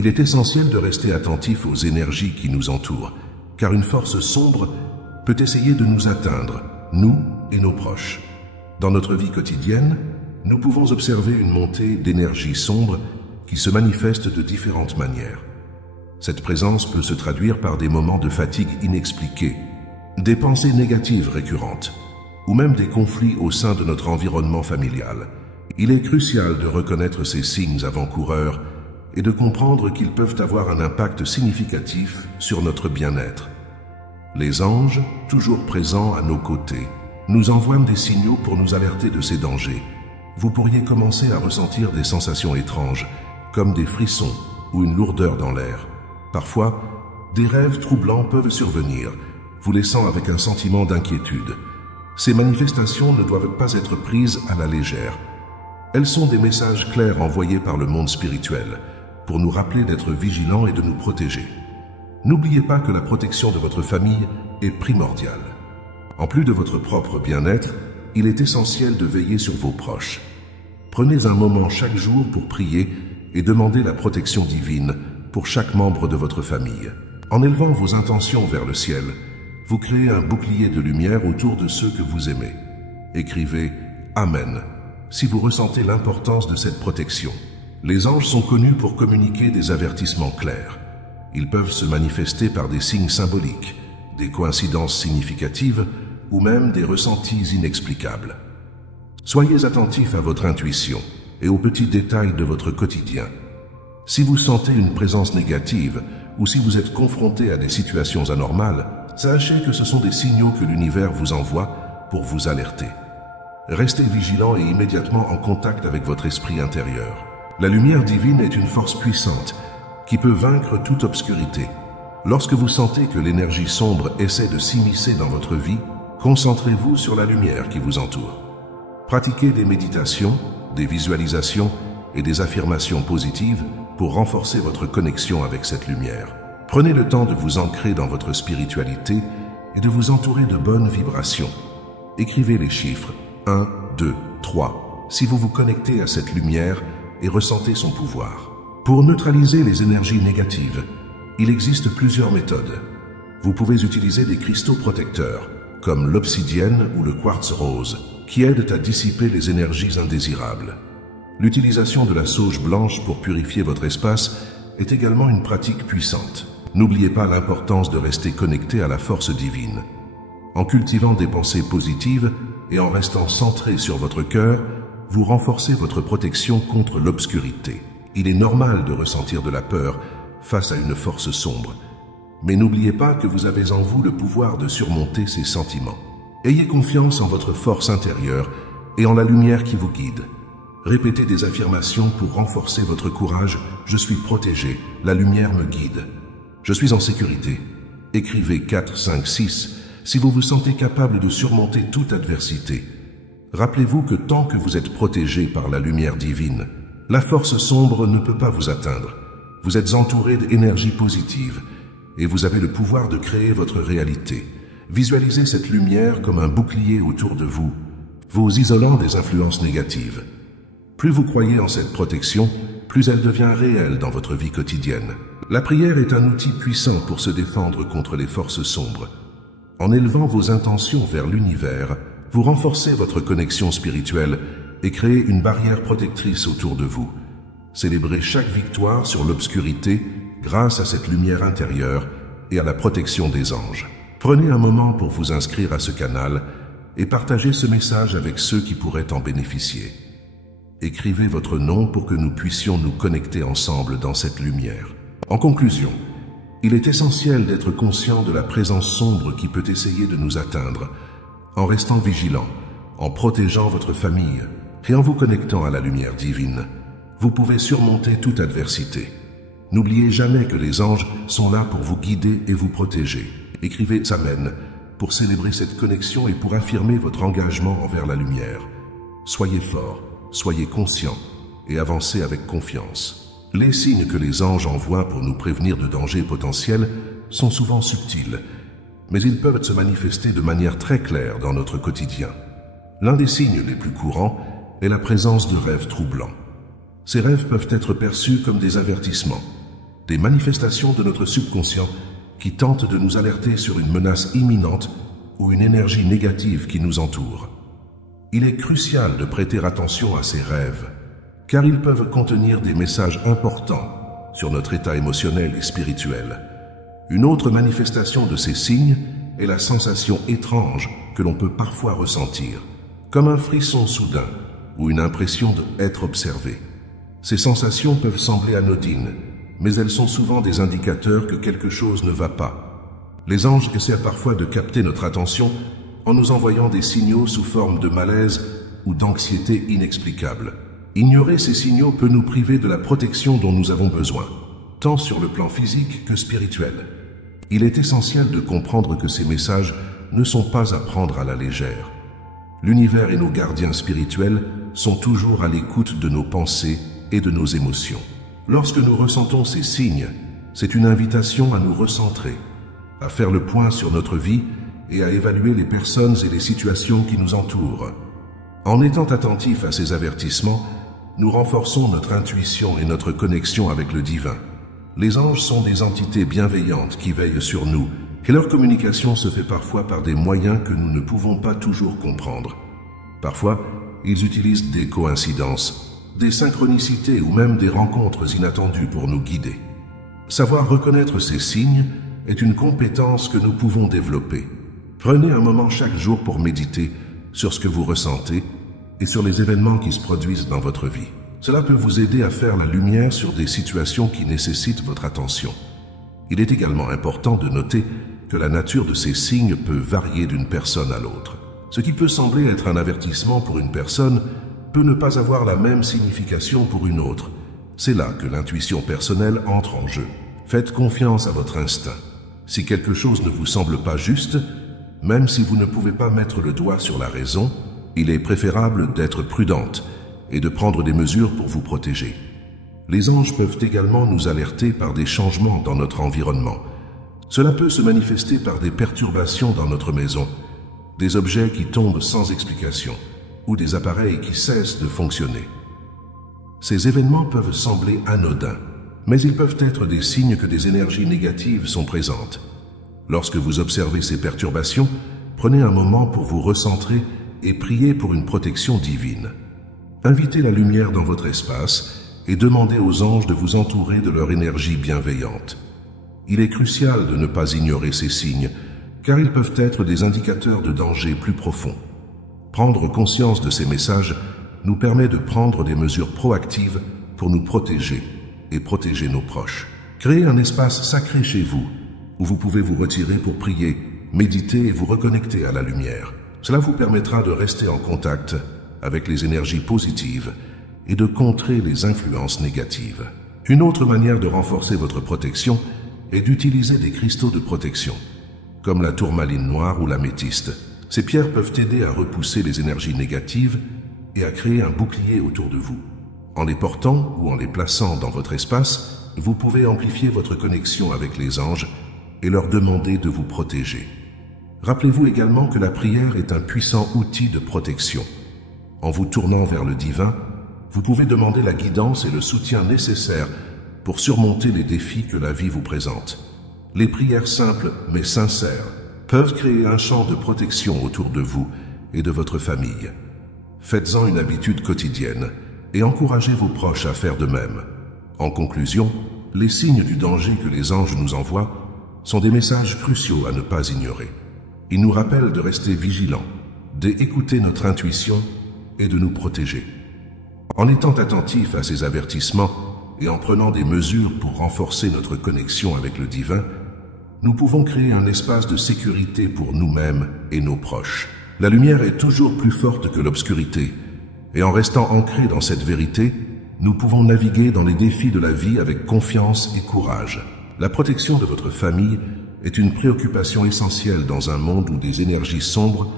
Il est essentiel de rester attentif aux énergies qui nous entourent, car une force sombre peut essayer de nous atteindre, nous et nos proches. Dans notre vie quotidienne, nous pouvons observer une montée d'énergie sombre qui se manifeste de différentes manières. Cette présence peut se traduire par des moments de fatigue inexpliqués, des pensées négatives récurrentes, ou même des conflits au sein de notre environnement familial. Il est crucial de reconnaître ces signes avant-coureurs et de comprendre qu'ils peuvent avoir un impact significatif sur notre bien-être. Les anges, toujours présents à nos côtés, nous envoient des signaux pour nous alerter de ces dangers. Vous pourriez commencer à ressentir des sensations étranges, comme des frissons ou une lourdeur dans l'air. Parfois, des rêves troublants peuvent survenir, vous laissant avec un sentiment d'inquiétude. Ces manifestations ne doivent pas être prises à la légère. Elles sont des messages clairs envoyés par le monde spirituel pour nous rappeler d'être vigilants et de nous protéger. N'oubliez pas que la protection de votre famille est primordiale. En plus de votre propre bien-être, il est essentiel de veiller sur vos proches. Prenez un moment chaque jour pour prier et demander la protection divine pour chaque membre de votre famille. En élevant vos intentions vers le ciel, vous créez un bouclier de lumière autour de ceux que vous aimez. Écrivez « Amen » si vous ressentez l'importance de cette protection. Les anges sont connus pour communiquer des avertissements clairs. Ils peuvent se manifester par des signes symboliques, des coïncidences significatives ou même des ressentis inexplicables. Soyez attentifs à votre intuition et aux petits détails de votre quotidien. Si vous sentez une présence négative ou si vous êtes confronté à des situations anormales, sachez que ce sont des signaux que l'univers vous envoie pour vous alerter. Restez vigilant et immédiatement en contact avec votre esprit intérieur. La lumière divine est une force puissante qui peut vaincre toute obscurité. Lorsque vous sentez que l'énergie sombre essaie de s'immiscer dans votre vie, concentrez-vous sur la lumière qui vous entoure. Pratiquez des méditations, des visualisations et des affirmations positives pour renforcer votre connexion avec cette lumière. Prenez le temps de vous ancrer dans votre spiritualité et de vous entourer de bonnes vibrations. Écrivez les chiffres 1, 2, 3 si vous vous connectez à cette lumière et ressentez son pouvoir. Pour neutraliser les énergies négatives, il existe plusieurs méthodes. Vous pouvez utiliser des cristaux protecteurs, comme l'obsidienne ou le quartz rose, qui aident à dissiper les énergies indésirables. L'utilisation de la sauge blanche pour purifier votre espace est également une pratique puissante. N'oubliez pas l'importance de rester connecté à la force divine. En cultivant des pensées positives et en restant centré sur votre cœur, vous renforcez votre protection contre l'obscurité. Il est normal de ressentir de la peur face à une force sombre. Mais n'oubliez pas que vous avez en vous le pouvoir de surmonter ces sentiments. Ayez confiance en votre force intérieure et en la lumière qui vous guide. Répétez des affirmations pour renforcer votre courage. Je suis protégé, la lumière me guide. Je suis en sécurité. Écrivez 4, 5, 6 si vous vous sentez capable de surmonter toute adversité. Rappelez-vous que tant que vous êtes protégé par la lumière divine, la force sombre ne peut pas vous atteindre. Vous êtes entouré d'énergie positive et vous avez le pouvoir de créer votre réalité. Visualisez cette lumière comme un bouclier autour de vous, vous isolant des influences négatives. Plus vous croyez en cette protection, plus elle devient réelle dans votre vie quotidienne. La prière est un outil puissant pour se défendre contre les forces sombres. En élevant vos intentions vers l'univers, vous renforcez votre connexion spirituelle et créez une barrière protectrice autour de vous. Célébrez chaque victoire sur l'obscurité grâce à cette lumière intérieure et à la protection des anges. Prenez un moment pour vous inscrire à ce canal et partagez ce message avec ceux qui pourraient en bénéficier. Écrivez votre nom pour que nous puissions nous connecter ensemble dans cette lumière. En conclusion, il est essentiel d'être conscient de la présence sombre qui peut essayer de nous atteindre, en restant vigilant, en protégeant votre famille et en vous connectant à la lumière divine. Vous pouvez surmonter toute adversité. N'oubliez jamais que les anges sont là pour vous guider et vous protéger. Écrivez « Amen » pour célébrer cette connexion et pour affirmer votre engagement envers la lumière. Soyez forts, soyez conscients et avancez avec confiance. Les signes que les anges envoient pour nous prévenir de dangers potentiels sont souvent subtils, mais ils peuvent se manifester de manière très claire dans notre quotidien. L'un des signes les plus courants est la présence de rêves troublants. Ces rêves peuvent être perçus comme des avertissements. des manifestations de notre subconscient qui tentent de nous alerter sur une menace imminente ou une énergie négative qui nous entoure. Il est crucial de prêter attention à ces rêves, car ils peuvent contenir des messages importants sur notre état émotionnel et spirituel. Une autre manifestation de ces signes est la sensation étrange que l'on peut parfois ressentir, comme un frisson soudain ou une impression d'être observé. Ces sensations peuvent sembler anodines, mais elles sont souvent des indicateurs que quelque chose ne va pas. Les anges essaient parfois de capter notre attention en nous envoyant des signaux sous forme de malaise ou d'anxiété inexplicable. Ignorer ces signaux peut nous priver de la protection dont nous avons besoin, tant sur le plan physique que spirituel. Il est essentiel de comprendre que ces messages ne sont pas à prendre à la légère. L'univers et nos gardiens spirituels sont toujours à l'écoute de nos pensées et de nos émotions. Lorsque nous ressentons ces signes, c'est une invitation à nous recentrer, à faire le point sur notre vie et à évaluer les personnes et les situations qui nous entourent. En étant attentifs à ces avertissements, nous renforçons notre intuition et notre connexion avec le divin. Les anges sont des entités bienveillantes qui veillent sur nous, et leur communication se fait parfois par des moyens que nous ne pouvons pas toujours comprendre. Parfois, ils utilisent des coïncidences, des synchronicités ou même des rencontres inattendues pour nous guider. Savoir reconnaître ces signes est une compétence que nous pouvons développer. Prenez un moment chaque jour pour méditer sur ce que vous ressentez et sur les événements qui se produisent dans votre vie. Cela peut vous aider à faire la lumière sur des situations qui nécessitent votre attention. Il est également important de noter que la nature de ces signes peut varier d'une personne à l'autre. Ce qui peut sembler être un avertissement pour une personne peut ne pas avoir la même signification pour une autre. C'est là que l'intuition personnelle entre en jeu. Faites confiance à votre instinct. Si quelque chose ne vous semble pas juste, même si vous ne pouvez pas mettre le doigt sur la raison, il est préférable d'être prudente et de prendre des mesures pour vous protéger. Les anges peuvent également nous alerter par des changements dans notre environnement. Cela peut se manifester par des perturbations dans notre maison, des objets qui tombent sans explication ou des appareils qui cessent de fonctionner. Ces événements peuvent sembler anodins, mais ils peuvent être des signes que des énergies négatives sont présentes. Lorsque vous observez ces perturbations, prenez un moment pour vous recentrer et priez pour une protection divine. Invitez la lumière dans votre espace et demandez aux anges de vous entourer de leur énergie bienveillante. Il est crucial de ne pas ignorer ces signes, car ils peuvent être des indicateurs de danger plus profonds. Prendre conscience de ces messages nous permet de prendre des mesures proactives pour nous protéger et protéger nos proches. Créez un espace sacré chez vous, où vous pouvez vous retirer pour prier, méditer et vous reconnecter à la lumière. Cela vous permettra de rester en contact avec les énergies positives et de contrer les influences négatives. Une autre manière de renforcer votre protection est d'utiliser des cristaux de protection, comme la tourmaline noire ou l'améthyste. Ces pierres peuvent aider à repousser les énergies négatives et à créer un bouclier autour de vous. En les portant ou en les plaçant dans votre espace, vous pouvez amplifier votre connexion avec les anges et leur demander de vous protéger. Rappelez-vous également que la prière est un puissant outil de protection. En vous tournant vers le divin, vous pouvez demander la guidance et le soutien nécessaires pour surmonter les défis que la vie vous présente. Les prières simples mais sincères peuvent créer un champ de protection autour de vous et de votre famille. Faites-en une habitude quotidienne et encouragez vos proches à faire de même. En conclusion, les signes du danger que les anges nous envoient sont des messages cruciaux à ne pas ignorer. Ils nous rappellent de rester vigilants, d'écouter notre intuition et de nous protéger. En étant attentifs à ces avertissements et en prenant des mesures pour renforcer notre connexion avec le divin, nous pouvons créer un espace de sécurité pour nous-mêmes et nos proches. La lumière est toujours plus forte que l'obscurité, et en restant ancrés dans cette vérité, nous pouvons naviguer dans les défis de la vie avec confiance et courage. La protection de votre famille est une préoccupation essentielle dans un monde où des énergies sombres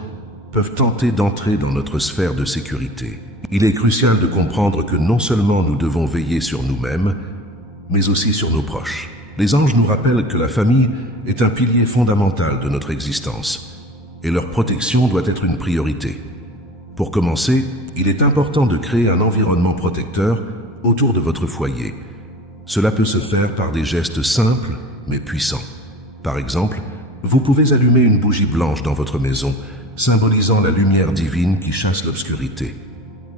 peuvent tenter d'entrer dans notre sphère de sécurité. Il est crucial de comprendre que non seulement nous devons veiller sur nous-mêmes, mais aussi sur nos proches. Les anges nous rappellent que la famille est un pilier fondamental de notre existence, et leur protection doit être une priorité. Pour commencer, il est important de créer un environnement protecteur autour de votre foyer. Cela peut se faire par des gestes simples mais puissants. Par exemple, vous pouvez allumer une bougie blanche dans votre maison, symbolisant la lumière divine qui chasse l'obscurité.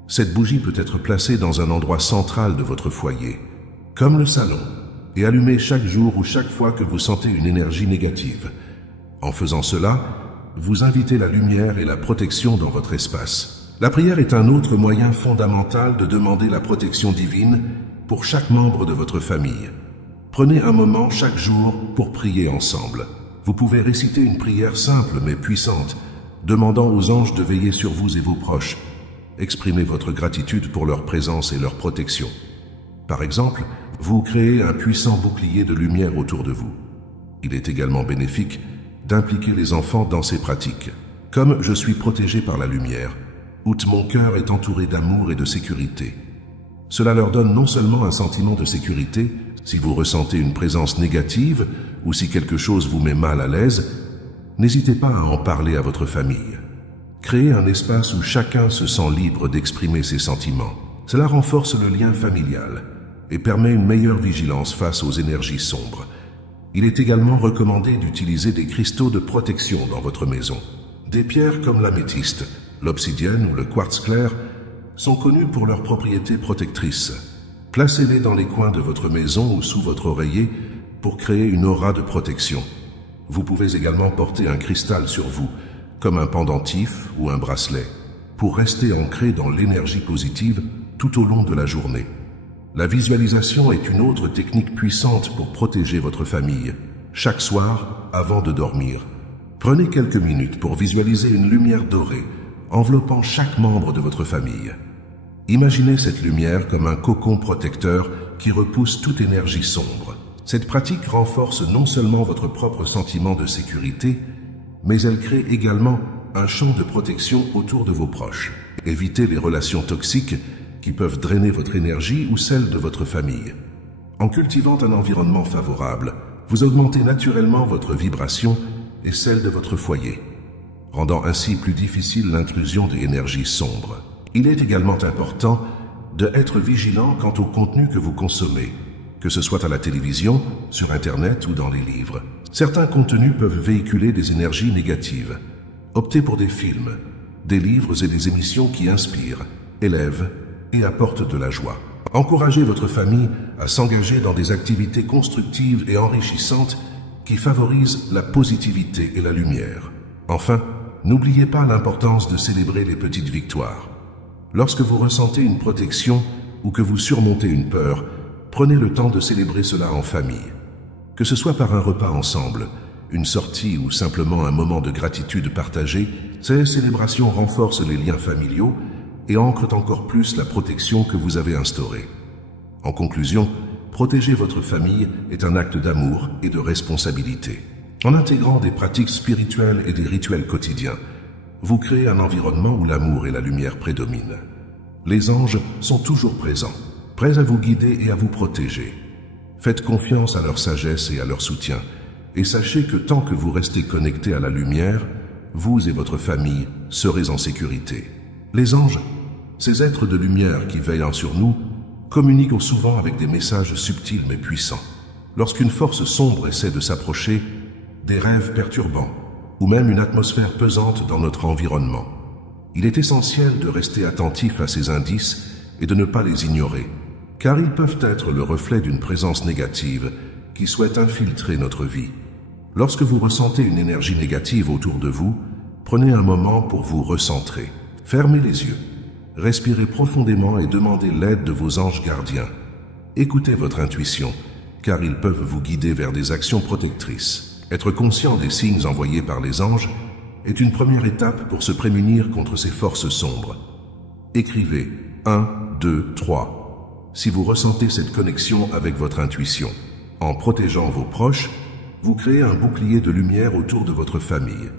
Cette bougie peut être placée dans un endroit central de votre foyer, comme le salon, et allumée chaque jour ou chaque fois que vous sentez une énergie négative. En faisant cela, vous invitez la lumière et la protection dans votre espace. La prière est un autre moyen fondamental de demander la protection divine pour chaque membre de votre famille. Prenez un moment chaque jour pour prier ensemble. Vous pouvez réciter une prière simple mais puissante, demandant aux anges de veiller sur vous et vos proches. Exprimez votre gratitude pour leur présence et leur protection. Par exemple, vous créez un puissant bouclier de lumière autour de vous. Il est également bénéfique d'impliquer les enfants dans ces pratiques. Comme je suis protégé par la lumière, mon cœur est entouré d'amour et de sécurité. Cela leur donne non seulement un sentiment de sécurité, si vous ressentez une présence négative ou si quelque chose vous met mal à l'aise, n'hésitez pas à en parler à votre famille. Créez un espace où chacun se sent libre d'exprimer ses sentiments. Cela renforce le lien familial et permet une meilleure vigilance face aux énergies sombres. Il est également recommandé d'utiliser des cristaux de protection dans votre maison. Des pierres comme l'améthyste, l'obsidienne ou le quartz clair sont connues pour leurs propriétés protectrices. Placez-les dans les coins de votre maison ou sous votre oreiller pour créer une aura de protection. Vous pouvez également porter un cristal sur vous, comme un pendentif ou un bracelet, pour rester ancré dans l'énergie positive tout au long de la journée. La visualisation est une autre technique puissante pour protéger votre famille. Chaque soir, avant de dormir, prenez quelques minutes pour visualiser une lumière dorée enveloppant chaque membre de votre famille. Imaginez cette lumière comme un cocon protecteur qui repousse toute énergie sombre. Cette pratique renforce non seulement votre propre sentiment de sécurité, mais elle crée également un champ de protection autour de vos proches. Évitez les relations toxiques qui peuvent drainer votre énergie ou celle de votre famille. En cultivant un environnement favorable, vous augmentez naturellement votre vibration et celle de votre foyer, rendant ainsi plus difficile l'intrusion des énergies sombres. Il est également important d'être vigilant quant au contenu que vous consommez, que ce soit à la télévision, sur Internet ou dans les livres. Certains contenus peuvent véhiculer des énergies négatives. Optez pour des films, des livres et des émissions qui inspirent, élèvent et apportent de la joie. Encouragez votre famille à s'engager dans des activités constructives et enrichissantes qui favorisent la positivité et la lumière. Enfin, n'oubliez pas l'importance de célébrer les petites victoires. Lorsque vous ressentez une protection ou que vous surmontez une peur, prenez le temps de célébrer cela en famille. Que ce soit par un repas ensemble, une sortie ou simplement un moment de gratitude partagé, ces célébrations renforcent les liens familiaux et ancrent encore plus la protection que vous avez instaurée. En conclusion, protéger votre famille est un acte d'amour et de responsabilité. En intégrant des pratiques spirituelles et des rituels quotidiens, vous créez un environnement où l'amour et la lumière prédominent. Les anges sont toujours présents, prêts à vous guider et à vous protéger. Faites confiance à leur sagesse et à leur soutien, et sachez que tant que vous restez connectés à la lumière, vous et votre famille serez en sécurité. Les anges, ces êtres de lumière qui veillent sur nous, communiquent souvent avec des messages subtils mais puissants. Lorsqu'une force sombre essaie de s'approcher, des rêves perturbants, ou même une atmosphère pesante dans notre environnement, il est essentiel de rester attentif à ces indices et de ne pas les ignorer, car ils peuvent être le reflet d'une présence négative qui souhaite infiltrer notre vie. Lorsque vous ressentez une énergie négative autour de vous, prenez un moment pour vous recentrer. Fermez les yeux, respirez profondément et demandez l'aide de vos anges gardiens. Écoutez votre intuition, car ils peuvent vous guider vers des actions protectrices. Être conscient des signes envoyés par les anges est une première étape pour se prémunir contre ces forces sombres. Écrivez 1, 2, 3 si vous ressentez cette connexion avec votre intuition. En protégeant vos proches, vous créez un bouclier de lumière autour de votre famille.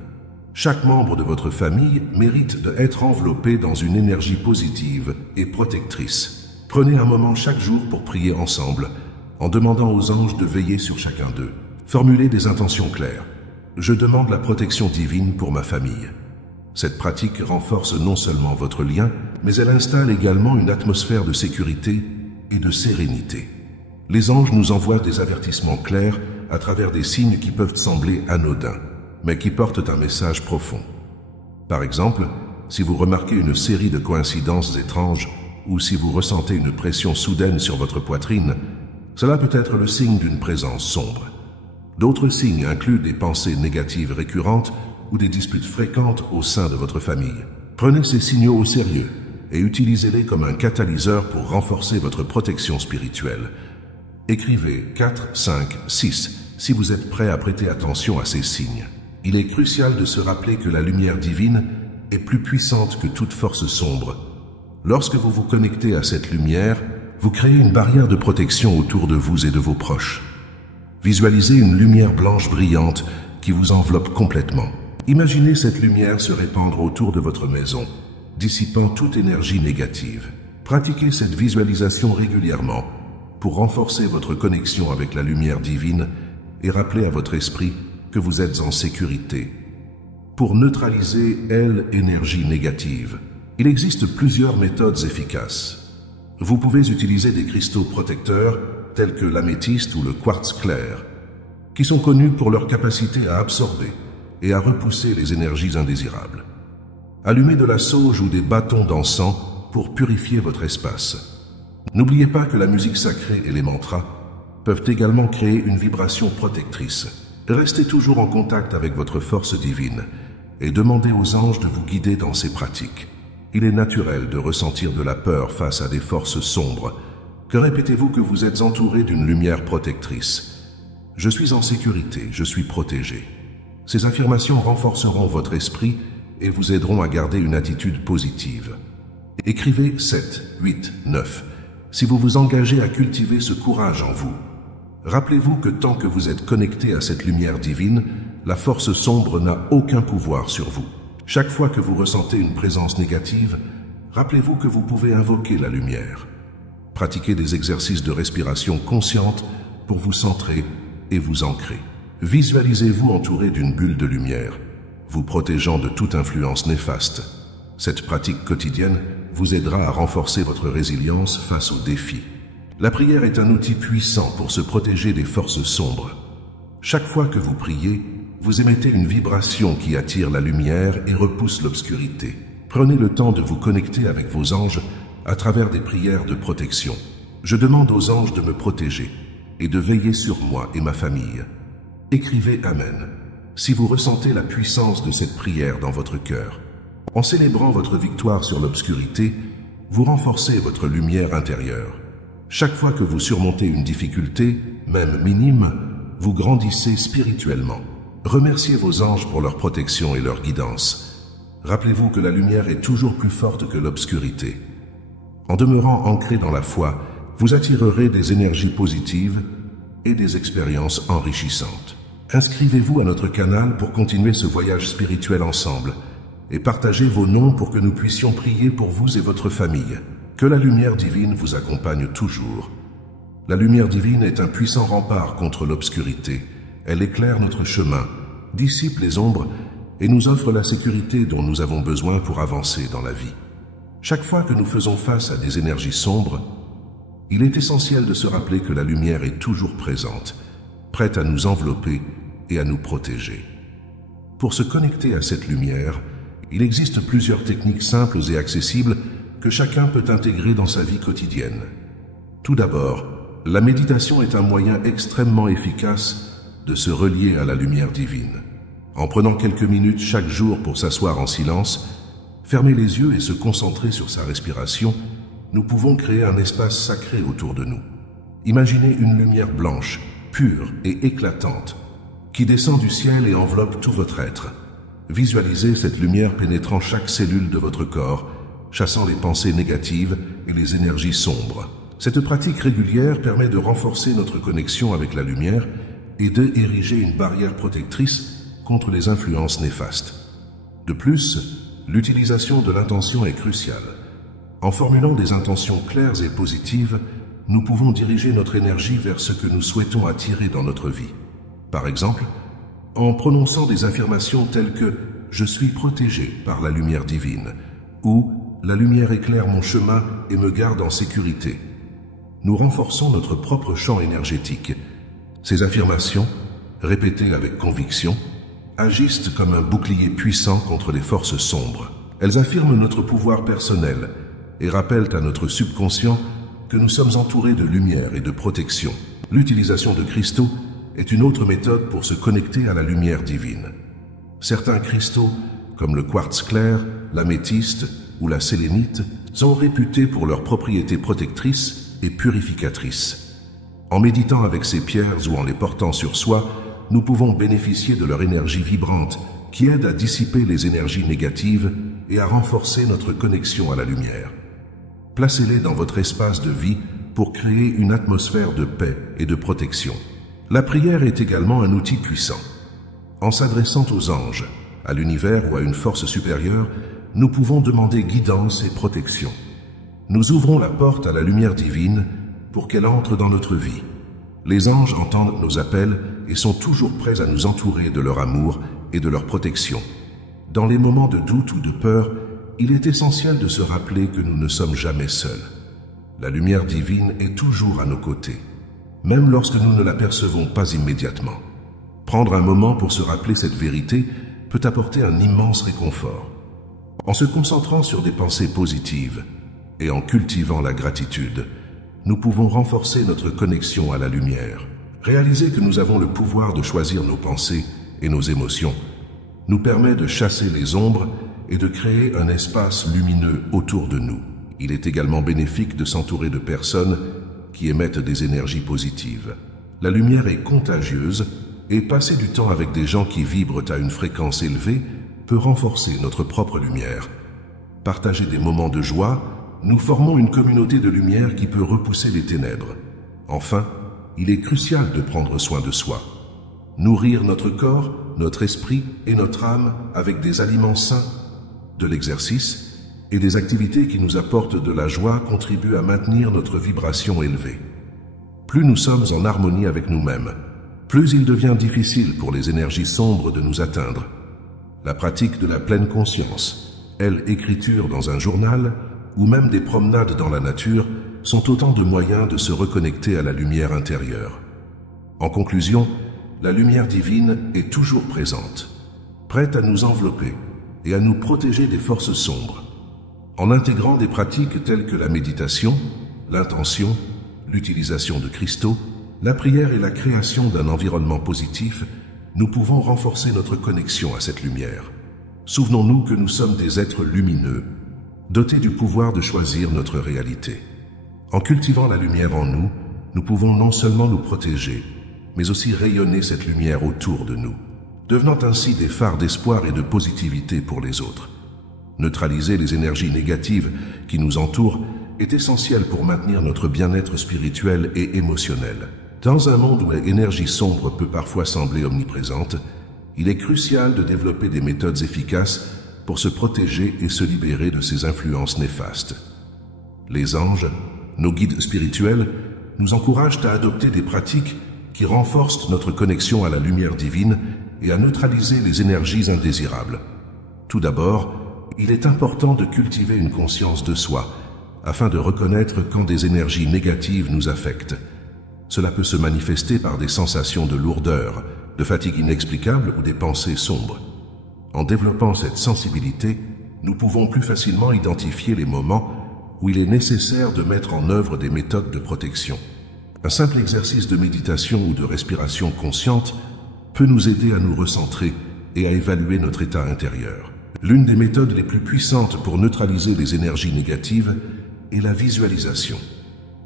Chaque membre de votre famille mérite d'être enveloppé dans une énergie positive et protectrice. Prenez un moment chaque jour pour prier ensemble, en demandant aux anges de veiller sur chacun d'eux. Formulez des intentions claires. Je demande la protection divine pour ma famille. Cette pratique renforce non seulement votre lien, mais elle installe également une atmosphère de sécurité et de sérénité. Les anges nous envoient des avertissements clairs à travers des signes qui peuvent sembler anodins, mais qui portent un message profond. Par exemple, si vous remarquez une série de coïncidences étranges ou si vous ressentez une pression soudaine sur votre poitrine, cela peut être le signe d'une présence sombre. D'autres signes incluent des pensées négatives récurrentes ou des disputes fréquentes au sein de votre famille. Prenez ces signaux au sérieux et utilisez-les comme un catalyseur pour renforcer votre protection spirituelle. Écrivez 4, 5, 6 si vous êtes prêt à prêter attention à ces signes. Il est crucial de se rappeler que la lumière divine est plus puissante que toute force sombre. Lorsque vous vous connectez à cette lumière, vous créez une barrière de protection autour de vous et de vos proches. Visualisez une lumière blanche brillante qui vous enveloppe complètement. Imaginez cette lumière se répandre autour de votre maison, dissipant toute énergie négative. Pratiquez cette visualisation régulièrement pour renforcer votre connexion avec la lumière divine et rappeler à votre esprit que vous êtes en sécurité. Pour neutraliser l'énergie négative, il existe plusieurs méthodes efficaces. Vous pouvez utiliser des cristaux protecteurs tels que l'améthyste ou le quartz clair, qui sont connus pour leur capacité à absorber et à repousser les énergies indésirables. Allumez de la sauge ou des bâtons d'encens pour purifier votre espace. N'oubliez pas que la musique sacrée et les mantras peuvent également créer une vibration protectrice. Restez toujours en contact avec votre force divine et demandez aux anges de vous guider dans ces pratiques. Il est naturel de ressentir de la peur face à des forces sombres. Que répétez-vous que vous êtes entouré d'une lumière protectrice. Je suis en sécurité, je suis protégé. Ces affirmations renforceront votre esprit et vous aideront à garder une attitude positive. Écrivez 7, 8, 9 si vous vous engagez à cultiver ce courage en vous. Rappelez-vous que tant que vous êtes connecté à cette lumière divine, la force sombre n'a aucun pouvoir sur vous. Chaque fois que vous ressentez une présence négative, rappelez-vous que vous pouvez invoquer la lumière. Pratiquez des exercices de respiration consciente pour vous centrer et vous ancrer. Visualisez-vous entouré d'une bulle de lumière, vous protégeant de toute influence néfaste. Cette pratique quotidienne vous aidera à renforcer votre résilience face aux défis. La prière est un outil puissant pour se protéger des forces sombres. Chaque fois que vous priez, vous émettez une vibration qui attire la lumière et repousse l'obscurité. Prenez le temps de vous connecter avec vos anges à travers des prières de protection. Je demande aux anges de me protéger et de veiller sur moi et ma famille. Écrivez Amen si vous ressentez la puissance de cette prière dans votre cœur. En célébrant votre victoire sur l'obscurité, vous renforcez votre lumière intérieure. Chaque fois que vous surmontez une difficulté, même minime, vous grandissez spirituellement. Remerciez vos anges pour leur protection et leur guidance. Rappelez-vous que la lumière est toujours plus forte que l'obscurité. En demeurant ancré dans la foi, vous attirerez des énergies positives et des expériences enrichissantes. Inscrivez-vous à notre canal pour continuer ce voyage spirituel ensemble et partagez vos noms pour que nous puissions prier pour vous et votre famille. Que la lumière divine vous accompagne toujours. La lumière divine est un puissant rempart contre l'obscurité. Elle éclaire notre chemin, dissipe les ombres et nous offre la sécurité dont nous avons besoin pour avancer dans la vie. Chaque fois que nous faisons face à des énergies sombres, il est essentiel de se rappeler que la lumière est toujours présente, prête à nous envelopper et à nous protéger. Pour se connecter à cette lumière, il existe plusieurs techniques simples et accessibles que chacun peut intégrer dans sa vie quotidienne. Tout d'abord, la méditation est un moyen extrêmement efficace de se relier à la lumière divine. En prenant quelques minutes chaque jour pour s'asseoir en silence, fermer les yeux et se concentrer sur sa respiration, nous pouvons créer un espace sacré autour de nous. Imaginez une lumière blanche, pure et éclatante, qui descend du ciel et enveloppe tout votre être. Visualisez cette lumière pénétrant chaque cellule de votre corps, chassant les pensées négatives et les énergies sombres. Cette pratique régulière permet de renforcer notre connexion avec la lumière et d'ériger une barrière protectrice contre les influences néfastes. De plus, l'utilisation de l'intention est cruciale. En formulant des intentions claires et positives, nous pouvons diriger notre énergie vers ce que nous souhaitons attirer dans notre vie. Par exemple, en prononçant des affirmations telles que « Je suis protégé par la lumière divine » ou « La lumière éclaire mon chemin et me garde en sécurité ». nous renforçons notre propre champ énergétique. Ces affirmations, répétées avec conviction, agissent comme un bouclier puissant contre les forces sombres. Elles affirment notre pouvoir personnel et rappellent à notre subconscient que nous sommes entourés de lumière et de protection. L'utilisation de cristaux est une autre méthode pour se connecter à la lumière divine. Certains cristaux, comme le quartz clair, l'améthyste ou la sélénite, sont réputés pour leurs propriétés protectrices et purificatrices. En méditant avec ces pierres ou en les portant sur soi, nous pouvons bénéficier de leur énergie vibrante qui aide à dissiper les énergies négatives et à renforcer notre connexion à la lumière. Placez-les dans votre espace de vie pour créer une atmosphère de paix et de protection. La prière est également un outil puissant. En s'adressant aux anges, à l'univers ou à une force supérieure, nous pouvons demander guidance et protection. Nous ouvrons la porte à la lumière divine pour qu'elle entre dans notre vie. Les anges entendent nos appels et sont toujours prêts à nous entourer de leur amour et de leur protection. Dans les moments de doute ou de peur, il est essentiel de se rappeler que nous ne sommes jamais seuls. La lumière divine est toujours à nos côtés, même lorsque nous ne l'apercevons pas immédiatement. Prendre un moment pour se rappeler cette vérité peut apporter un immense réconfort. En se concentrant sur des pensées positives et en cultivant la gratitude, nous pouvons renforcer notre connexion à la lumière. Réaliser que nous avons le pouvoir de choisir nos pensées et nos émotions nous permet de chasser les ombres et de créer un espace lumineux autour de nous. Il est également bénéfique de s'entourer de personnes qui émettent des énergies positives. La lumière est contagieuse et passer du temps avec des gens qui vibrent à une fréquence élevée peut renforcer notre propre lumière. Partager des moments de joie, nous formons une communauté de lumière qui peut repousser les ténèbres. Enfin, il est crucial de prendre soin de soi. Nourrir notre corps, notre esprit et notre âme avec des aliments sains, de l'exercice et des activités qui nous apportent de la joie contribuent à maintenir notre vibration élevée. Plus nous sommes en harmonie avec nous-mêmes, plus il devient difficile pour les énergies sombres de nous atteindre. La pratique de la pleine conscience, l'écriture dans un journal ou même des promenades dans la nature sont autant de moyens de se reconnecter à la lumière intérieure. En conclusion, la lumière divine est toujours présente, prête à nous envelopper et à nous protéger des forces sombres. En intégrant des pratiques telles que la méditation, l'intention, l'utilisation de cristaux, la prière et la création d'un environnement positif, nous pouvons renforcer notre connexion à cette lumière. Souvenons-nous que nous sommes des êtres lumineux, dotés du pouvoir de choisir notre réalité. En cultivant la lumière en nous, nous pouvons non seulement nous protéger, mais aussi rayonner cette lumière autour de nous, devenant ainsi des phares d'espoir et de positivité pour les autres. Neutraliser les énergies négatives qui nous entourent est essentiel pour maintenir notre bien-être spirituel et émotionnel. Dans un monde où l'énergie sombre peut parfois sembler omniprésente, il est crucial de développer des méthodes efficaces pour se protéger et se libérer de ces influences néfastes. Les anges, nos guides spirituels, nous encouragent à adopter des pratiques qui renforcent notre connexion à la lumière divine et à neutraliser les énergies indésirables. Tout d'abord, il est important de cultiver une conscience de soi, afin de reconnaître quand des énergies négatives nous affectent. Cela peut se manifester par des sensations de lourdeur, de fatigue inexplicable ou des pensées sombres. En développant cette sensibilité, nous pouvons plus facilement identifier les moments où il est nécessaire de mettre en œuvre des méthodes de protection. Un simple exercice de méditation ou de respiration consciente peut nous aider à nous recentrer et à évaluer notre état intérieur. L'une des méthodes les plus puissantes pour neutraliser les énergies négatives est la visualisation.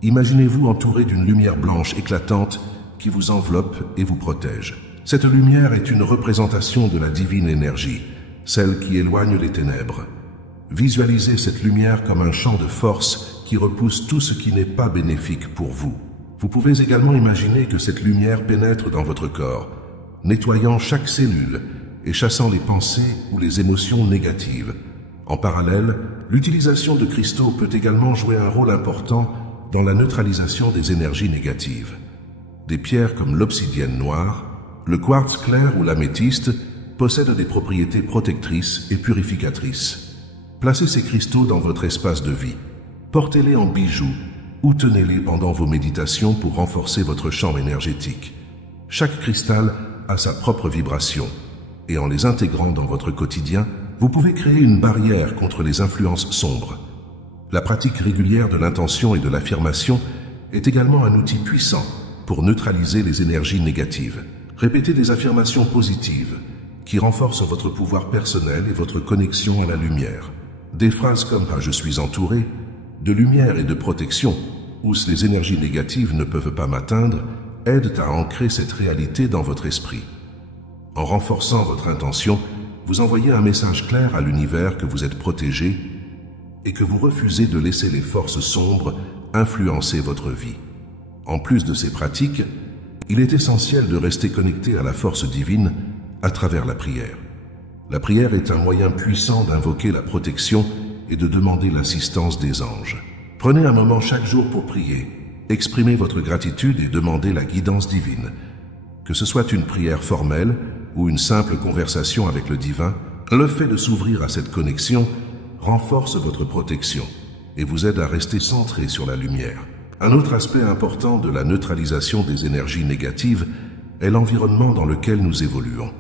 Imaginez-vous entouré d'une lumière blanche éclatante qui vous enveloppe et vous protège. Cette lumière est une représentation de la divine énergie, celle qui éloigne les ténèbres. Visualisez cette lumière comme un champ de force qui repousse tout ce qui n'est pas bénéfique pour vous. Vous pouvez également imaginer que cette lumière pénètre dans votre corps, nettoyant chaque cellule et chassant les pensées ou les émotions négatives. En parallèle, l'utilisation de cristaux peut également jouer un rôle important dans la neutralisation des énergies négatives. Des pierres comme l'obsidienne noire, le quartz clair ou l'améthyste possèdent des propriétés protectrices et purificatrices. Placez ces cristaux dans votre espace de vie. Portez-les en bijoux, ou tenez-les pendant vos méditations pour renforcer votre champ énergétique. Chaque cristal a sa propre vibration, et en les intégrant dans votre quotidien, vous pouvez créer une barrière contre les influences sombres. La pratique régulière de l'intention et de l'affirmation est également un outil puissant pour neutraliser les énergies négatives. Répétez des affirmations positives qui renforcent votre pouvoir personnel et votre connexion à la lumière. Des phrases comme « je suis entouré », de lumière et de protection, où les énergies négatives ne peuvent pas m'atteindre, aident à ancrer cette réalité dans votre esprit. En renforçant votre intention, vous envoyez un message clair à l'univers que vous êtes protégé et que vous refusez de laisser les forces sombres influencer votre vie. En plus de ces pratiques, il est essentiel de rester connecté à la force divine à travers la prière. La prière est un moyen puissant d'invoquer la protection et de demander l'assistance des anges. Prenez un moment chaque jour pour prier, exprimez votre gratitude et demandez la guidance divine. Que ce soit une prière formelle ou une simple conversation avec le divin, le fait de s'ouvrir à cette connexion renforce votre protection et vous aide à rester centré sur la lumière. Un autre aspect important de la neutralisation des énergies négatives est l'environnement dans lequel nous évoluons.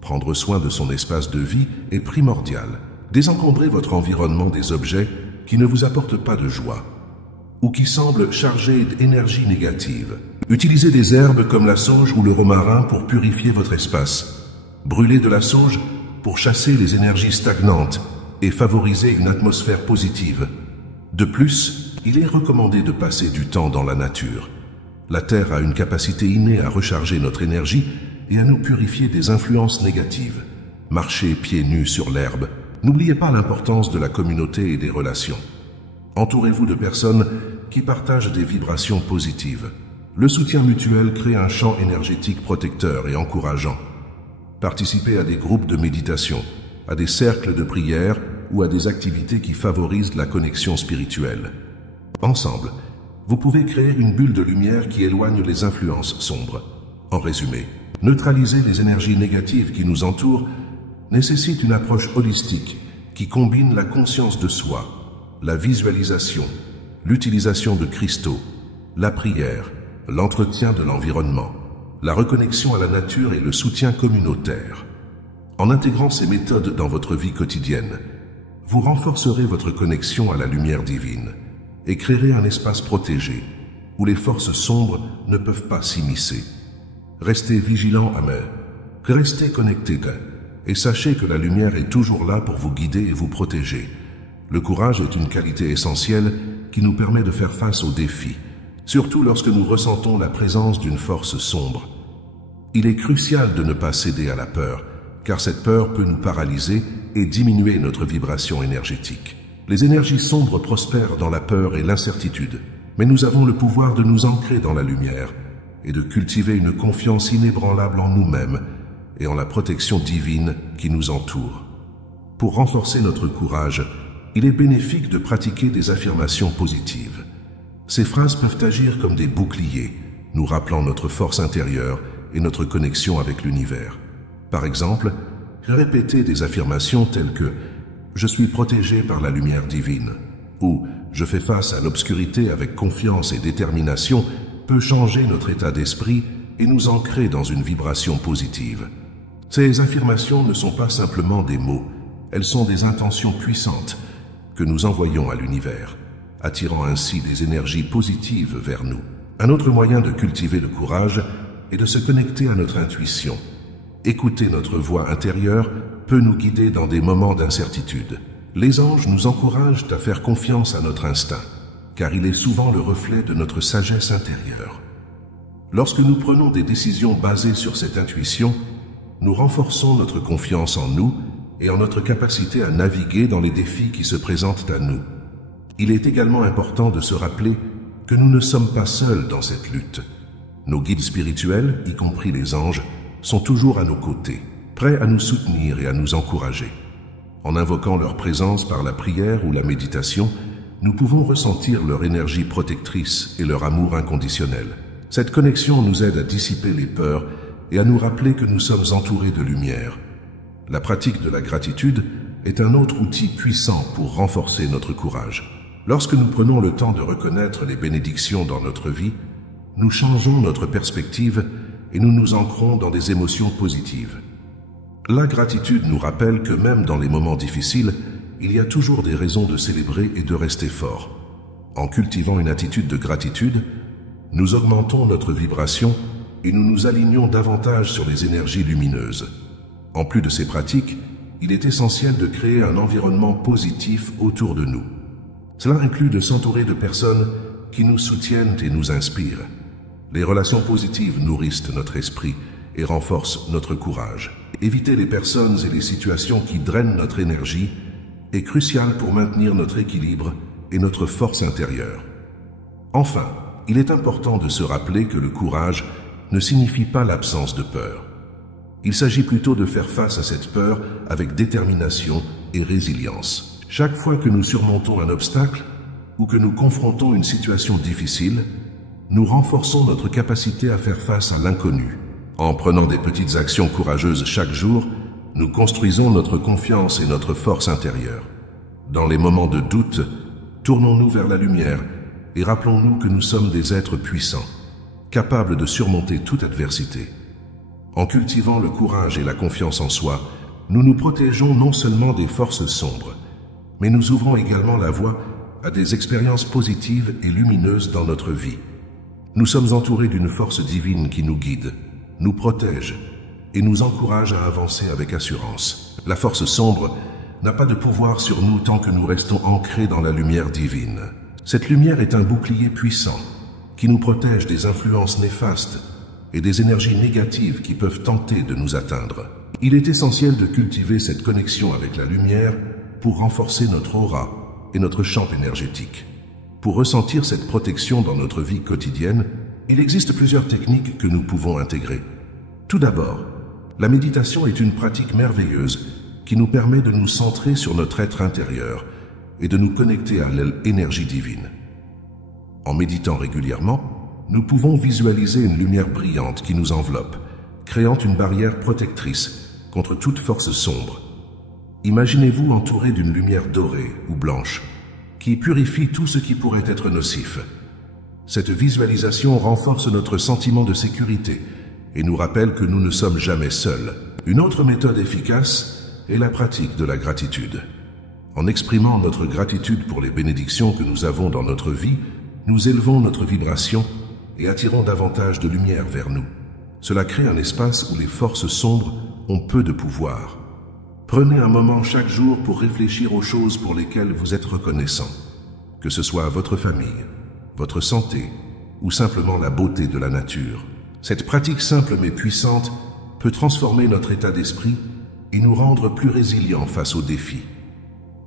Prendre soin de son espace de vie est primordial. Désencombrez votre environnement des objets qui ne vous apportent pas de joie ou qui semblent chargés d'énergie négative. Utilisez des herbes comme la sauge ou le romarin pour purifier votre espace. Brûlez de la sauge pour chasser les énergies stagnantes et favoriser une atmosphère positive. De plus, il est recommandé de passer du temps dans la nature. La Terre a une capacité innée à recharger notre énergie et à nous purifier des influences négatives. Marchez pieds nus sur l'herbe. N'oubliez pas l'importance de la communauté et des relations. Entourez-vous de personnes qui partagent des vibrations positives. Le soutien mutuel crée un champ énergétique protecteur et encourageant. Participez à des groupes de méditation, à des cercles de prière ou à des activités qui favorisent la connexion spirituelle. Ensemble, vous pouvez créer une bulle de lumière qui éloigne les influences sombres. En résumé, neutraliser les énergies négatives qui nous entourent nécessite une approche holistique qui combine la conscience de soi, la visualisation, l'utilisation de cristaux, la prière, l'entretien de l'environnement, la reconnexion à la nature et le soutien communautaire. En intégrant ces méthodes dans votre vie quotidienne, vous renforcerez votre connexion à la lumière divine et créerez un espace protégé où les forces sombres ne peuvent pas s'immiscer. Restez vigilants, restez connectés et sachez que la lumière est toujours là pour vous guider et vous protéger. Le courage est une qualité essentielle qui nous permet de faire face aux défis, surtout lorsque nous ressentons la présence d'une force sombre. Il est crucial de ne pas céder à la peur, car cette peur peut nous paralyser et diminuer notre vibration énergétique. Les énergies sombres prospèrent dans la peur et l'incertitude, mais nous avons le pouvoir de nous ancrer dans la lumière et de cultiver une confiance inébranlable en nous-mêmes et en la protection divine qui nous entoure. Pour renforcer notre courage, il est bénéfique de pratiquer des affirmations positives. Ces phrases peuvent agir comme des boucliers, nous rappelant notre force intérieure et notre connexion avec l'univers. Par exemple, répétez des affirmations telles que « Je suis protégé par la lumière divine » ou « Je fais face à l'obscurité avec confiance et détermination » peut changer notre état d'esprit et nous ancrer dans une vibration positive. Ces affirmations ne sont pas simplement des mots, elles sont des intentions puissantes que nous envoyons à l'univers, attirant ainsi des énergies positives vers nous. Un autre moyen de cultiver le courage est de se connecter à notre intuition. Écouter notre voix intérieure peut nous guider dans des moments d'incertitude. Les anges nous encouragent à faire confiance à notre instinct, car il est souvent le reflet de notre sagesse intérieure. Lorsque nous prenons des décisions basées sur cette intuition, nous renforçons notre confiance en nous et en notre capacité à naviguer dans les défis qui se présentent à nous. Il est également important de se rappeler que nous ne sommes pas seuls dans cette lutte. Nos guides spirituels, y compris les anges, sont toujours à nos côtés, prêts à nous soutenir et à nous encourager. En invoquant leur présence par la prière ou la méditation, nous pouvons ressentir leur énergie protectrice et leur amour inconditionnel. Cette connexion nous aide à dissiper les peurs et à nous rappeler que nous sommes entourés de lumière. La pratique de la gratitude est un autre outil puissant pour renforcer notre courage. Lorsque nous prenons le temps de reconnaître les bénédictions dans notre vie, nous changeons notre perspective et nous nous ancrons dans des émotions positives. La gratitude nous rappelle que même dans les moments difficiles, il y a toujours des raisons de célébrer et de rester fort. En cultivant une attitude de gratitude, nous augmentons notre vibration et nous nous alignons davantage sur les énergies lumineuses. En plus de ces pratiques, il est essentiel de créer un environnement positif autour de nous. Cela inclut de s'entourer de personnes qui nous soutiennent et nous inspirent. Les relations positives nourrissent notre esprit et renforcent notre courage. Éviter les personnes et les situations qui drainent notre énergie est crucial pour maintenir notre équilibre et notre force intérieure. Enfin, il est important de se rappeler que le courage ne signifie pas l'absence de peur. Il s'agit plutôt de faire face à cette peur avec détermination et résilience. Chaque fois que nous surmontons un obstacle ou que nous confrontons une situation difficile, nous renforçons notre capacité à faire face à l'inconnu. En prenant des petites actions courageuses chaque jour, nous construisons notre confiance et notre force intérieure. Dans les moments de doute, tournons-nous vers la lumière et rappelons-nous que nous sommes des êtres puissants, capables de surmonter toute adversité. En cultivant le courage et la confiance en soi, nous nous protégeons non seulement des forces sombres, mais nous ouvrons également la voie à des expériences positives et lumineuses dans notre vie. Nous sommes entourés d'une force divine qui nous guide, nous protège et nous encourage à avancer avec assurance. La force sombre n'a pas de pouvoir sur nous tant que nous restons ancrés dans la lumière divine. Cette lumière est un bouclier puissant qui nous protège des influences néfastes et des énergies négatives qui peuvent tenter de nous atteindre. Il est essentiel de cultiver cette connexion avec la lumière pour renforcer notre aura et notre champ énergétique. Pour ressentir cette protection dans notre vie quotidienne, il existe plusieurs techniques que nous pouvons intégrer. Tout d'abord, la méditation est une pratique merveilleuse qui nous permet de nous centrer sur notre être intérieur et de nous connecter à l'énergie divine. En méditant régulièrement, nous pouvons visualiser une lumière brillante qui nous enveloppe, créant une barrière protectrice contre toute force sombre. Imaginez-vous entouré d'une lumière dorée ou blanche qui purifie tout ce qui pourrait être nocif. Cette visualisation renforce notre sentiment de sécurité et nous rappelle que nous ne sommes jamais seuls. Une autre méthode efficace est la pratique de la gratitude. En exprimant notre gratitude pour les bénédictions que nous avons dans notre vie, nous élevons notre vibration et attirons davantage de lumière vers nous. Cela crée un espace où les forces sombres ont peu de pouvoir. Prenez un moment chaque jour pour réfléchir aux choses pour lesquelles vous êtes reconnaissant, que ce soit votre famille, votre santé ou simplement la beauté de la nature. Cette pratique simple mais puissante peut transformer notre état d'esprit et nous rendre plus résilients face aux défis.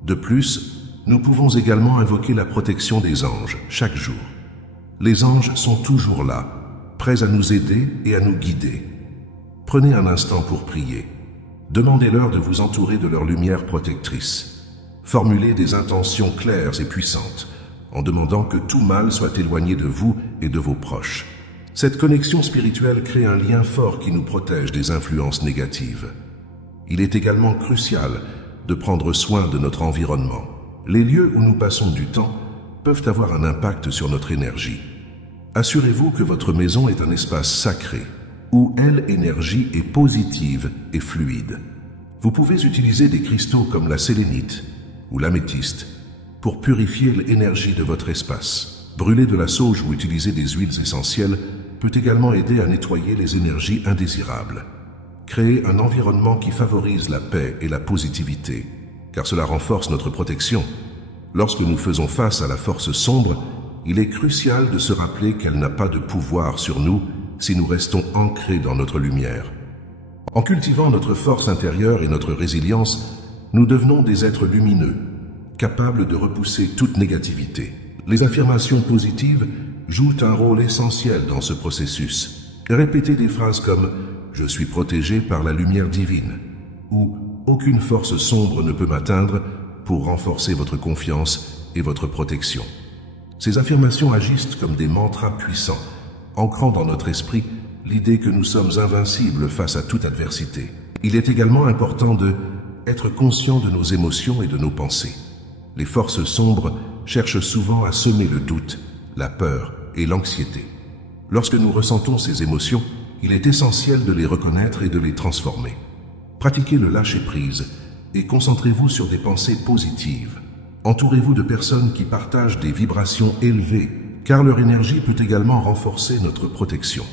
De plus, nous pouvons également invoquer la protection des anges chaque jour. Les anges sont toujours là, prêts à nous aider et à nous guider. Prenez un instant pour prier. Demandez-leur de vous entourer de leur lumière protectrice. Formulez des intentions claires et puissantes, en demandant que tout mal soit éloigné de vous et de vos proches. Cette connexion spirituelle crée un lien fort qui nous protège des influences négatives. Il est également crucial de prendre soin de notre environnement. Les lieux où nous passons du temps peuvent avoir un impact sur notre énergie. Assurez-vous que votre maison est un espace sacré, où l'énergie est positive et fluide. Vous pouvez utiliser des cristaux comme la sélénite ou l'améthyste pour purifier l'énergie de votre espace. Brûler de la sauge ou utiliser des huiles essentielles peut également aider à nettoyer les énergies indésirables. Créer un environnement qui favorise la paix et la positivité, car cela renforce notre protection. Lorsque nous faisons face à la force sombre, il est crucial de se rappeler qu'elle n'a pas de pouvoir sur nous si nous restons ancrés dans notre lumière. En cultivant notre force intérieure et notre résilience, nous devenons des êtres lumineux, capables de repousser toute négativité. Les affirmations positives jouent un rôle essentiel dans ce processus. Répétez des phrases comme « Je suis protégé par la lumière divine » ou « Aucune force sombre ne peut m'atteindre » pour renforcer votre confiance et votre protection. Ces affirmations agissent comme des mantras puissants, ancrant dans notre esprit l'idée que nous sommes invincibles face à toute adversité. Il est également important d'être conscient de nos émotions et de nos pensées. Les forces sombres cherche souvent à semer le doute, la peur et l'anxiété. Lorsque nous ressentons ces émotions, il est essentiel de les reconnaître et de les transformer. Pratiquez le lâcher-prise et concentrez-vous sur des pensées positives. Entourez-vous de personnes qui partagent des vibrations élevées, car leur énergie peut également renforcer notre protection.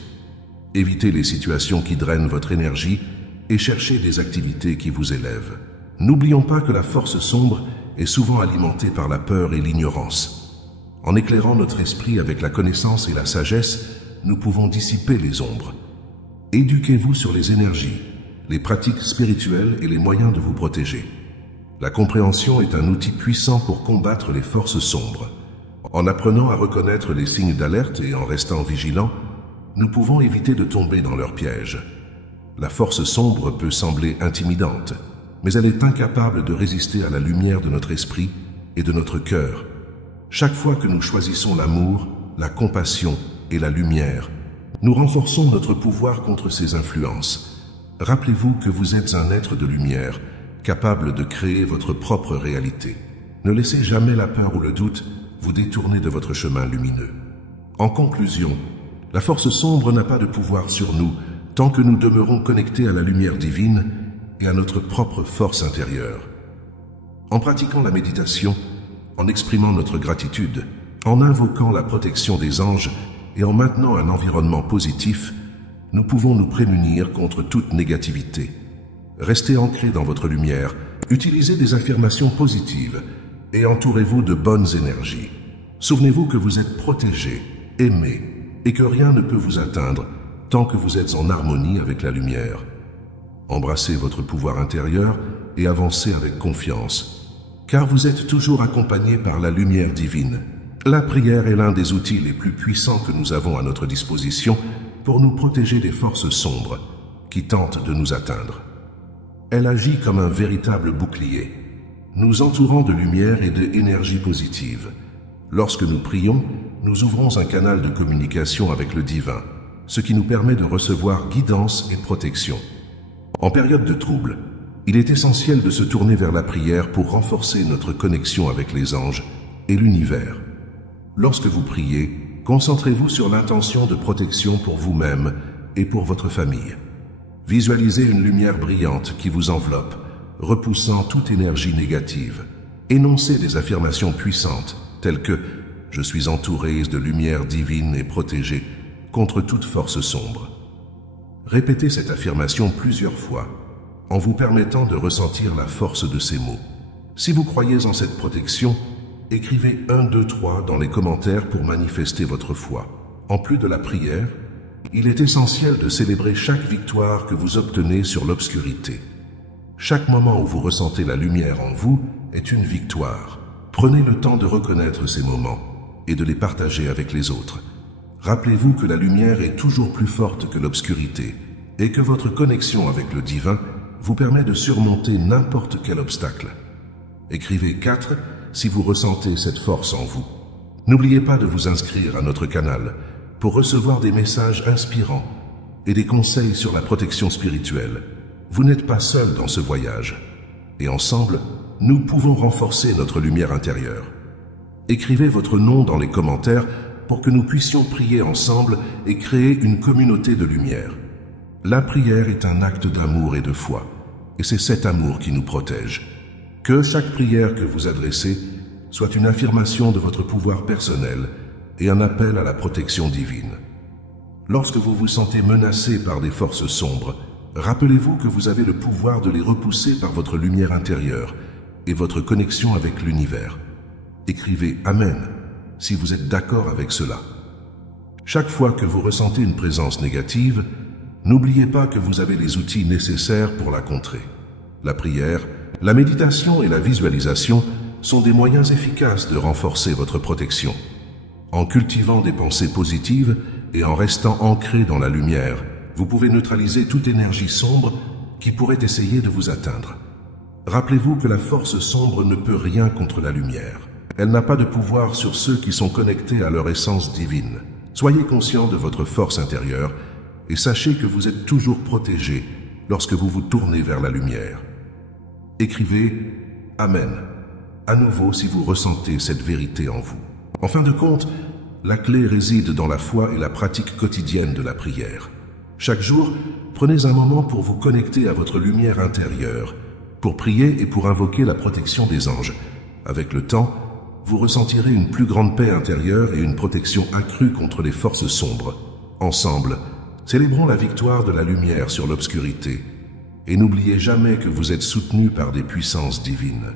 Évitez les situations qui drainent votre énergie et cherchez des activités qui vous élèvent. N'oublions pas que la force sombre est souvent alimentée par la peur et l'ignorance. En éclairant notre esprit avec la connaissance et la sagesse, nous pouvons dissiper les ombres. Éduquez-vous sur les énergies, les pratiques spirituelles et les moyens de vous protéger. La compréhension est un outil puissant pour combattre les forces sombres. En apprenant à reconnaître les signes d'alerte et en restant vigilants, nous pouvons éviter de tomber dans leurs pièges. La force sombre peut sembler intimidante, mais elle est incapable de résister à la lumière de notre esprit et de notre cœur. Chaque fois que nous choisissons l'amour, la compassion et la lumière, nous renforçons notre pouvoir contre ces influences. Rappelez-vous que vous êtes un être de lumière, capable de créer votre propre réalité. Ne laissez jamais la peur ou le doute vous détourner de votre chemin lumineux. En conclusion, la force sombre n'a pas de pouvoir sur nous tant que nous demeurons connectés à la lumière divine et à notre propre force intérieure. En pratiquant la méditation, en exprimant notre gratitude, en invoquant la protection des anges et en maintenant un environnement positif, nous pouvons nous prémunir contre toute négativité. Restez ancrés dans votre lumière, utilisez des affirmations positives et entourez-vous de bonnes énergies. Souvenez-vous que vous êtes protégés, aimés et que rien ne peut vous atteindre tant que vous êtes en harmonie avec la lumière. Embrassez votre pouvoir intérieur et avancez avec confiance, car vous êtes toujours accompagnés par la lumière divine. La prière est l'un des outils les plus puissants que nous avons à notre disposition pour nous protéger des forces sombres qui tentent de nous atteindre. Elle agit comme un véritable bouclier, nous entourant de lumière et d'énergie positive. Lorsque nous prions, nous ouvrons un canal de communication avec le divin, ce qui nous permet de recevoir guidance et protection. En période de trouble, il est essentiel de se tourner vers la prière pour renforcer notre connexion avec les anges et l'univers. Lorsque vous priez, concentrez-vous sur l'intention de protection pour vous-même et pour votre famille. Visualisez une lumière brillante qui vous enveloppe, repoussant toute énergie négative. Énoncez des affirmations puissantes, telles que « Je suis entouré de lumière divine et protégé contre toute force sombre ». Répétez cette affirmation plusieurs fois, en vous permettant de ressentir la force de ces mots. Si vous croyez en cette protection, écrivez 1, 2, 3 dans les commentaires pour manifester votre foi. En plus de la prière, il est essentiel de célébrer chaque victoire que vous obtenez sur l'obscurité. Chaque moment où vous ressentez la lumière en vous est une victoire. Prenez le temps de reconnaître ces moments et de les partager avec les autres. Rappelez-vous que la lumière est toujours plus forte que l'obscurité et que votre connexion avec le divin vous permet de surmonter n'importe quel obstacle. Écrivez 4 si vous ressentez cette force en vous. N'oubliez pas de vous inscrire à notre canal pour recevoir des messages inspirants et des conseils sur la protection spirituelle. Vous n'êtes pas seul dans ce voyage et ensemble, nous pouvons renforcer notre lumière intérieure. Écrivez votre nom dans les commentaires pour que nous puissions prier ensemble et créer une communauté de lumière. La prière est un acte d'amour et de foi, et c'est cet amour qui nous protège. Que chaque prière que vous adressez soit une affirmation de votre pouvoir personnel et un appel à la protection divine. Lorsque vous vous sentez menacé par des forces sombres, rappelez-vous que vous avez le pouvoir de les repousser par votre lumière intérieure et votre connexion avec l'univers. Écrivez « Amen » si vous êtes d'accord avec cela. Chaque fois que vous ressentez une présence négative, n'oubliez pas que vous avez les outils nécessaires pour la contrer. La prière, la méditation et la visualisation sont des moyens efficaces de renforcer votre protection. En cultivant des pensées positives et en restant ancré dans la lumière, vous pouvez neutraliser toute énergie sombre qui pourrait essayer de vous atteindre. Rappelez-vous que la force sombre ne peut rien contre la lumière. Elle n'a pas de pouvoir sur ceux qui sont connectés à leur essence divine. Soyez conscient de votre force intérieure et sachez que vous êtes toujours protégé lorsque vous vous tournez vers la lumière. Écrivez « Amen » à nouveau si vous ressentez cette vérité en vous. En fin de compte, la clé réside dans la foi et la pratique quotidienne de la prière. Chaque jour, prenez un moment pour vous connecter à votre lumière intérieure, pour prier et pour invoquer la protection des anges. Avec le temps, vous ressentirez une plus grande paix intérieure et une protection accrue contre les forces sombres. Ensemble, célébrons la victoire de la lumière sur l'obscurité. Et n'oubliez jamais que vous êtes soutenus par des puissances divines.